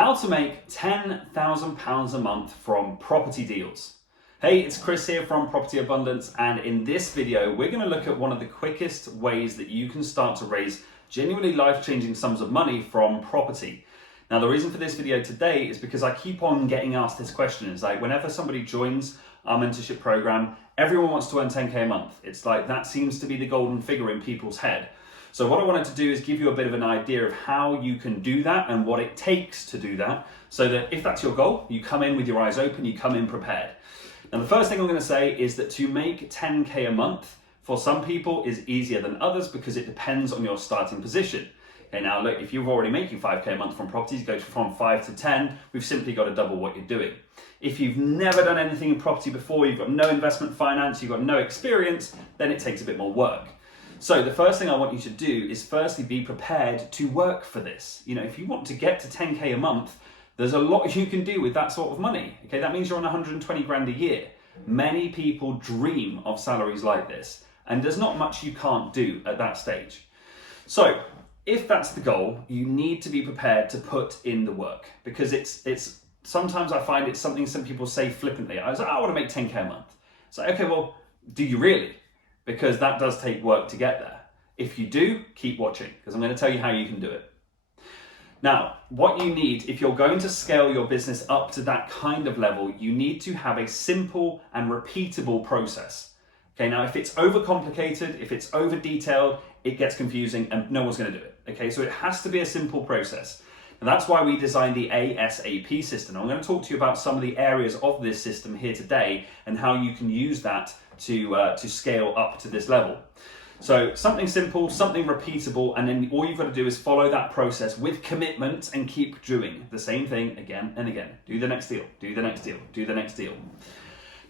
How to make £10,000 a month from property deals. Hey, it's Chris here from Property Abundance, and in this video we're going to look at one of the quickest ways that you can start to raise genuinely life-changing sums of money from property. Now, the reason for this video today is because I keep on getting asked this question. It's like whenever somebody joins our mentorship program, everyone wants to earn 10k a month. It's like that seems to be the golden figure in people's head. So what I wanted to do is give you a bit of an idea of how you can do that and what it takes to do that, so that if that's your goal, you come in with your eyes open, you come in prepared. Now, the first thing I'm going to say is that to make 10k a month for some people is easier than others because it depends on your starting position. Okay, now look, if you're already making 5k a month from properties, go from 5 to 10, we've simply got to double what you're doing. If you've never done anything in property before, you've got no investment finance, you've got no experience, then it takes a bit more work. So the first thing I want you to do is firstly be prepared to work for this. You know, if you want to get to 10k a month, there's a lot you can do with that sort of money. Okay, that means you're on 120 grand a year. Many people dream of salaries like this, and there's not much you can't do at that stage. So if that's the goal, you need to be prepared to put in the work, because it's sometimes I find it's something some people say flippantly. I was like, I want to make 10k a month. So okay, well, do you really? Because that does take work to get there. If you do, keep watching, because I'm going to tell you how you can do it. Now, what you need, if you're going to scale your business up to that kind of level, you need to have a simple and repeatable process. Okay, now if it's overcomplicated, if it's over detailed, it gets confusing and no one's going to do it. Okay, so it has to be a simple process. And that's why we designed the ASAP system. I'm going to talk to you about some of the areas of this system here today and how you can use that to scale up to this level. So something simple, something repeatable, and then all you've got to do is follow that process with commitment and keep doing the same thing again and again. Do the next deal, do the next deal, do the next deal.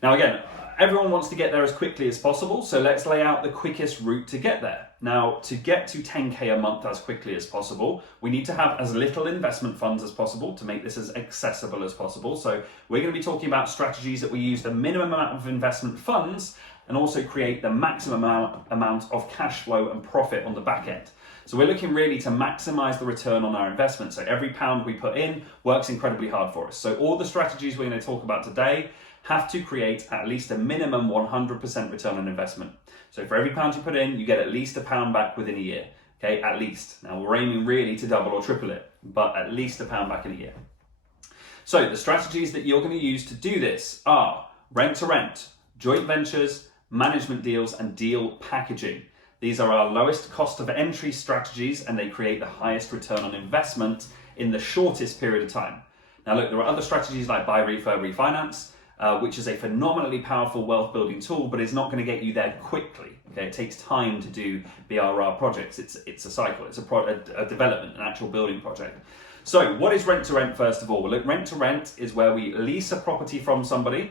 Now again, everyone wants to get there as quickly as possible, so let's lay out the quickest route to get there. Now, to get to 10k a month as quickly as possible, we need to have as little investment funds as possible to make this as accessible as possible. So we're going to be talking about strategies that we use the minimum amount of investment funds and also create the maximum amount of cash flow and profit on the back end. So we're looking really to maximize the return on our investment. So every pound we put in works incredibly hard for us. So all the strategies we're going to talk about today have to create at least a minimum 100% return on investment. So for every pound you put in, you get at least £1 back within a year. Okay, at least. Now we're aiming really to double or triple it, but at least £1 back in a year. So the strategies that you're going to use to do this are rent to rent, joint ventures, management deals, and deal packaging. These are our lowest cost of entry strategies, and they create the highest return on investment in the shortest period of time. Now look, there are other strategies like buy, refurb, refinance, which is a phenomenally powerful wealth building tool, but it's not going to get you there quickly. Okay, it takes time to do BRR projects. It's a cycle. It's a development, an actual building project. So what is rent to rent first of all? Well, look, rent to rent is where we lease a property from somebody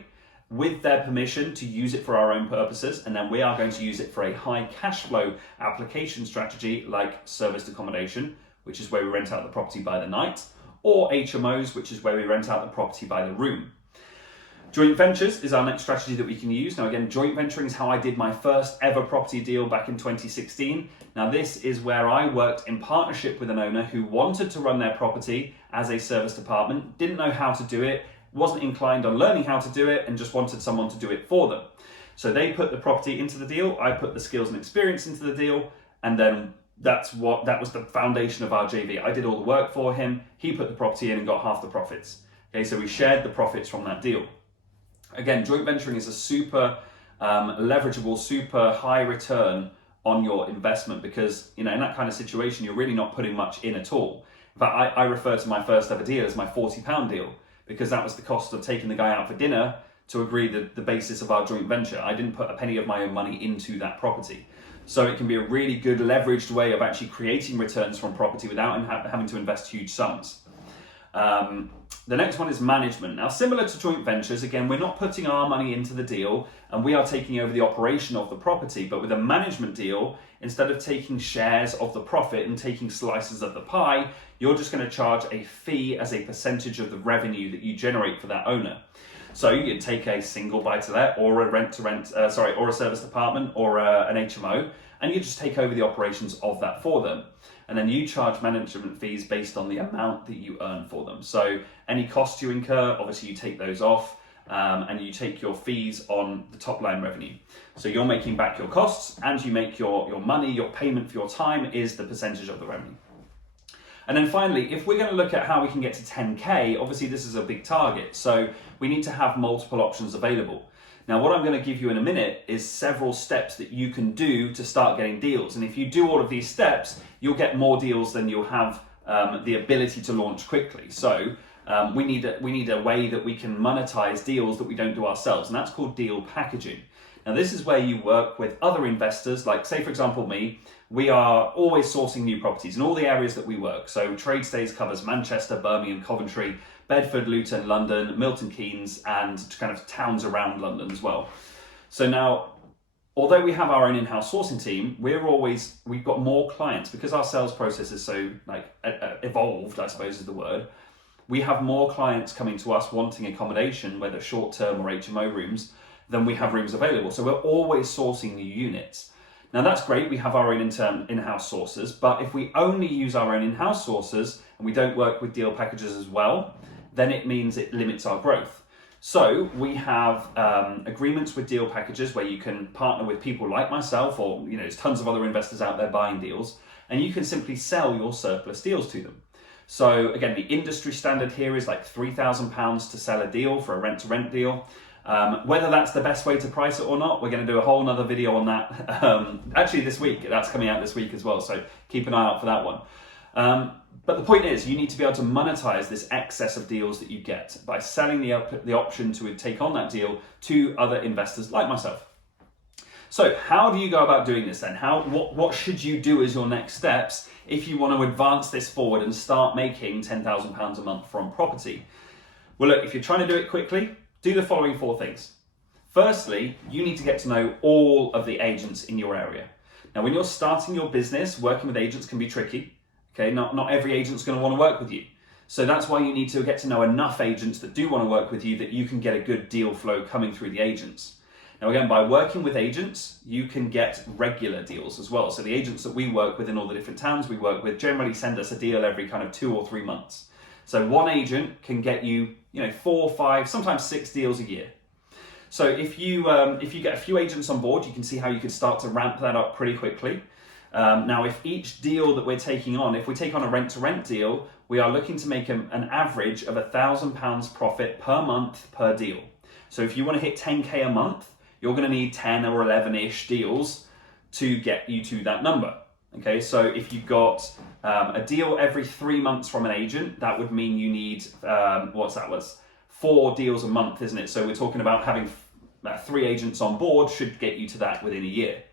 with their permission to use it for our own purposes, and then we are going to use it for a high cash flow application strategy like serviced accommodation, which is where we rent out the property by the night, or HMOs, which is where we rent out the property by the room. Joint ventures is our next strategy that we can use. Now again, joint venturing is how I did my first ever property deal back in 2016. Now this is where I worked in partnership with an owner who wanted to run their property as a serviced apartment, didn't know how to do it, wasn't inclined on learning how to do it, and just wanted someone to do it for them. So they put the property into the deal, I put the skills and experience into the deal, and then that was the foundation of our JV. I did all the work for him, he put the property in and got half the profits. Okay, so we shared the profits from that deal. Again, joint venturing is a super leverageable, super high return on your investment, because in that kind of situation, you're really not putting much in at all. In fact, I refer to my first ever deal as my £40 deal, because that was the cost of taking the guy out for dinner to agree the basis of our joint venture. I didn't put a penny of my own money into that property. So it can be a really good leveraged way of actually creating returns from property without having to invest huge sums. The next one is management. Now, similar to joint ventures, again, we're not putting our money into the deal and we are taking over the operation of the property. But with a management deal, instead of taking shares of the profit and taking slices of the pie, you're just going to charge a fee as a percentage of the revenue that you generate for that owner. So you can take a single buy-to-let or a or a serviced apartment or an HMO, and you just take over the operations of that for them. and then you charge management fees based on the amount that you earn for them. So any costs you incur, obviously you take those off, and you take your fees on the top line revenue. So you're making back your costs, and you make your money, your payment for your time is the percentage of the revenue. And then finally, if we're going to look at how we can get to 10K, obviously this is a big target. So we need to have multiple options available. Now, what I'm going to give you in a minute is several steps that you can do to start getting deals. And if you do all of these steps, you'll get more deals than you'll have the ability to launch quickly. So we need a way that we can monetize deals that we don't do ourselves, and that's called deal packaging. Now, this is where you work with other investors, like say, for example, me. We are always sourcing new properties in all the areas that we work. So TradeStays covers Manchester, Birmingham, Coventry, Bedford, Luton, London, Milton Keynes, and kind of towns around London as well. So now, although we have our own in-house sourcing team, we've got more clients because our sales process is so evolved, I suppose is the word. We have more clients coming to us wanting accommodation, whether short-term or HMO rooms, than we have rooms available. So we're always sourcing new units. Now that's great, we have our own in-house sources, but if we only use our own in-house sources and we don't work with deal packages as well, then it means it limits our growth. So we have agreements with deal packages where you can partner with people like myself, or there's tons of other investors out there buying deals, and you can simply sell your surplus deals to them. So again, the industry standard here is like £3,000 to sell a deal for a rent-to-rent deal. Whether that's the best way to price it or not, we're going to do a whole nother video on that. Actually this week, that's coming out this week as well, so keep an eye out for that one. But the point is, you need to be able to monetize this excess of deals that you get by selling the option to take on that deal to other investors like myself. So how do you go about doing this then? What should you do as your next steps if you want to advance this forward and start making £10,000 a month from property? Well, look, if you're trying to do it quickly, do the following 4 things. Firstly, you need to get to know all of the agents in your area. Now, when you're starting your business, working with agents can be tricky. Okay, not every agent's going to want to work with you. So that's why you need to get to know enough agents that do want to work with you that you can get a good deal flow coming through the agents. Now, again, by working with agents, you can get regular deals as well. So the agents that we work with in all the different towns we work with generally send us a deal every kind of 2 or 3 months. So one agent can get you, 4, 5, sometimes 6 deals a year. So if you get a few agents on board, you can see how you could start to ramp that up pretty quickly. Now, if each deal that we're taking on, if we take on a rent-to-rent deal, we are looking to make an average of £1,000 profit per month per deal. So if you want to hit 10K a month, you're going to need 10 or 11-ish deals to get you to that number. Okay, so if you've got a deal every 3 months from an agent, that would mean you need, 4 deals a month, isn't it? So we're talking about having 3 agents on board should get you to that within a year.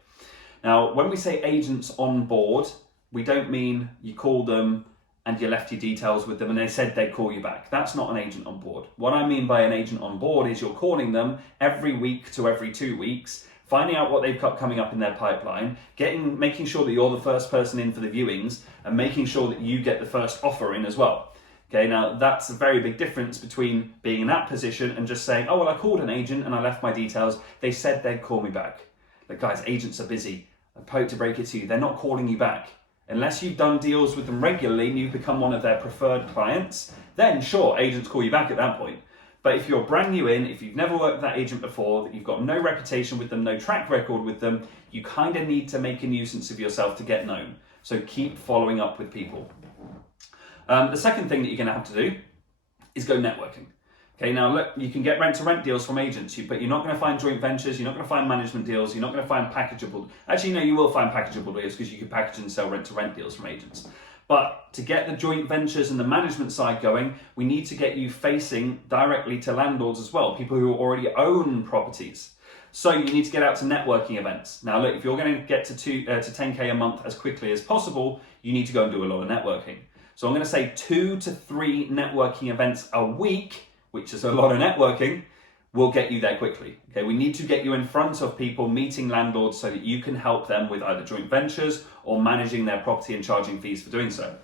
Now, when we say agents on board, we don't mean you call them and you left your details with them and they said they'd call you back. That's not an agent on board. What I mean by an agent on board is you're calling them every week to every 2 weeks, finding out what they've got coming up in their pipeline, making sure that you're the first person in for the viewings, and making sure that you get the first offer in as well. Okay, now that's a very big difference between being in that position and just saying, oh, well, I called an agent and I left my details. They said they'd call me back. Like, guys, agents are busy. I hope to break it to you. They're not calling you back. Unless you've done deals with them regularly and you've become one of their preferred clients, then sure, agents call you back at that point. But if you're brand new in, if you've never worked with that agent before, that you've got no reputation with them, no track record with them, you kind of need to make a nuisance of yourself to get known. So keep following up with people. The second thing that you're going to have to do is go networking. Okay, now look, you can get rent-to-rent deals from agents, but you're not going to find joint ventures, you're not going to find management deals, you're not going to find packageable. Actually, no, you will find packageable deals because you can package and sell rent-to-rent deals from agents. But to get the joint ventures and the management side going, we need to get you facing directly to landlords as well, people who already own properties. So you need to get out to networking events. Now look, if you're going to get to 10K a month as quickly as possible, you need to go and do a lot of networking. So I'm going to say 2 to 3 networking events a week, which is a lot of networking, will get you there quickly. Okay, we need to get you in front of people meeting landlords so that you can help them with either joint ventures or managing their property and charging fees for doing so.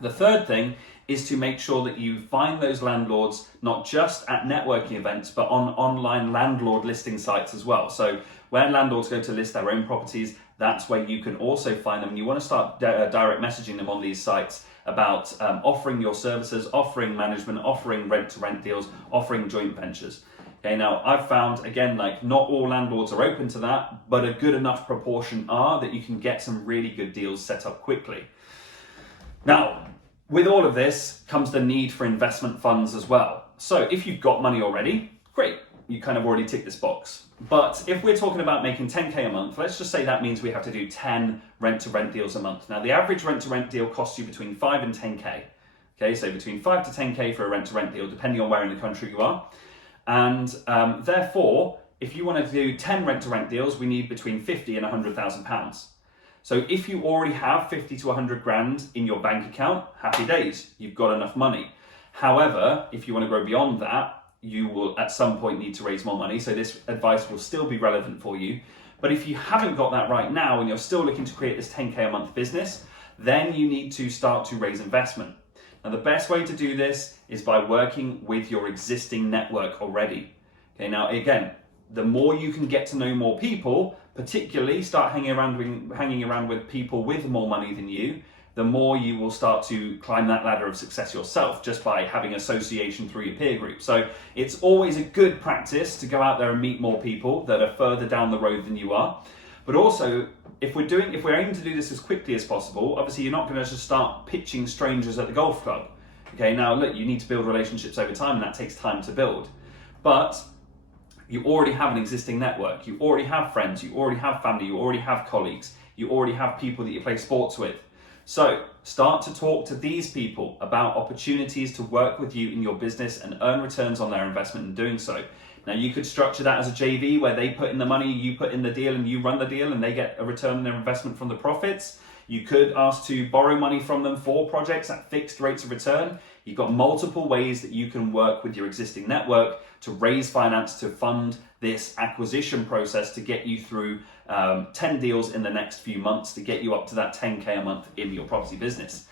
The third thing is to make sure that you find those landlords not just at networking events, but on online landlord listing sites as well. So when landlords go to list their own properties, that's where you can also find them. And you want to start direct messaging them on these sites about offering your services, offering management, offering rent-to-rent deals, offering joint ventures. Okay, now I've found, again, like not all landlords are open to that, but a good enough proportion are that you can get some really good deals set up quickly. Now, with all of this comes the need for investment funds as well. So if you've got money already, great, you kind of already tick this box. But if we're talking about making 10K a month, let's just say that means we have to do 10 rent-to-rent deals a month. Now, the average rent-to-rent deal costs you between 5 and 10K. Okay, so between 5 to 10K for a rent-to-rent deal, depending on where in the country you are. And therefore, if you want to do 10 rent-to-rent deals, we need between 50 and 100,000 pounds. So if you already have 50 to 100 grand in your bank account, happy days, you've got enough money. However, if you want to grow beyond that, you will at some point need to raise more money. So this advice will still be relevant for you. But if you haven't got that right now and you're still looking to create this 10K a month business, then you need to start to raise investment. Now, the best way to do this is by working with your existing network already. Okay, now again, the more you can get to know more people, particularly start hanging around with people with more money than you, the more you will start to climb that ladder of success yourself just by having association through your peer group. So it's always a good practice to go out there and meet more people that are further down the road than you are. But also, if we're aiming to do this as quickly as possible, obviously you're not going to just start pitching strangers at the golf club. Okay, now look, you need to build relationships over time, and that takes time to build. But you already have an existing network, you already have friends, you already have family, you already have colleagues, you already have people that you play sports with. So start to talk to these people about opportunities to work with you in your business and earn returns on their investment in doing so. Now, you could structure that as a JV where they put in the money, you put in the deal, and you run the deal, and they get a return on their investment from the profits. You could ask to borrow money from them for projects at fixed rates of return. You've got multiple ways that you can work with your existing network to raise finance to fund this acquisition process to get you through 10 deals in the next few months to get you up to that 10K a month in your property business.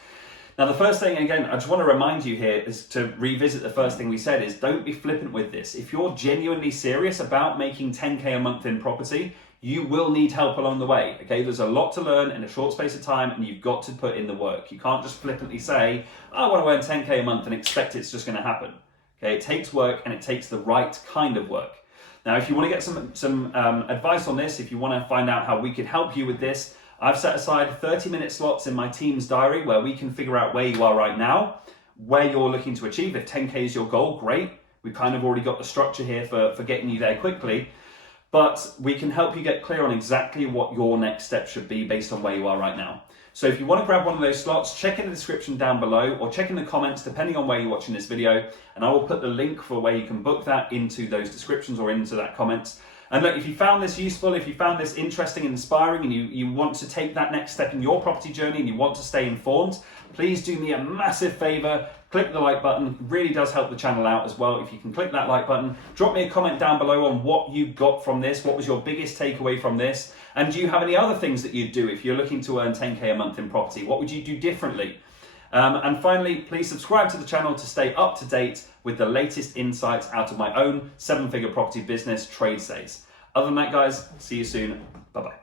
Now, the first thing, again, I just want to remind you here is to revisit the first thing we said is don't be flippant with this. If you're genuinely serious about making 10K a month in property, you will need help along the way, okay? There's a lot to learn in a short space of time, and you've got to put in the work. You can't just flippantly say, I want to earn 10K a month and expect it's just going to happen, okay? It takes work, and it takes the right kind of work. Now, if you want to get some advice on this, if you want to find out how we can help you with this, I've set aside 30-minute slots in my team's diary where we can figure out where you are right now, where you're looking to achieve. If 10K is your goal, great. We've kind of already got the structure here for getting you there quickly. But we can help you get clear on exactly what your next step should be based on where you are right now. So if you want to grab one of those slots, check in the description down below or check in the comments depending on where you're watching this video, and I will put the link for where you can book that into those descriptions or into that comments. And look, if you found this useful, if you found this interesting and inspiring, and you want to take that next step in your property journey and you want to stay informed, please do me a massive favor, click the like button. It really does help the channel out as well. If you can click that like button, drop me a comment down below on what you got from this, what was your biggest takeaway from this, and do you have any other things that you'd do if you're looking to earn 10K a month in property? What would you do differently? And finally, please subscribe to the channel to stay up to date with the latest insights out of my own 7-figure property business, Trade Says. Other than that, guys, see you soon. Bye-bye.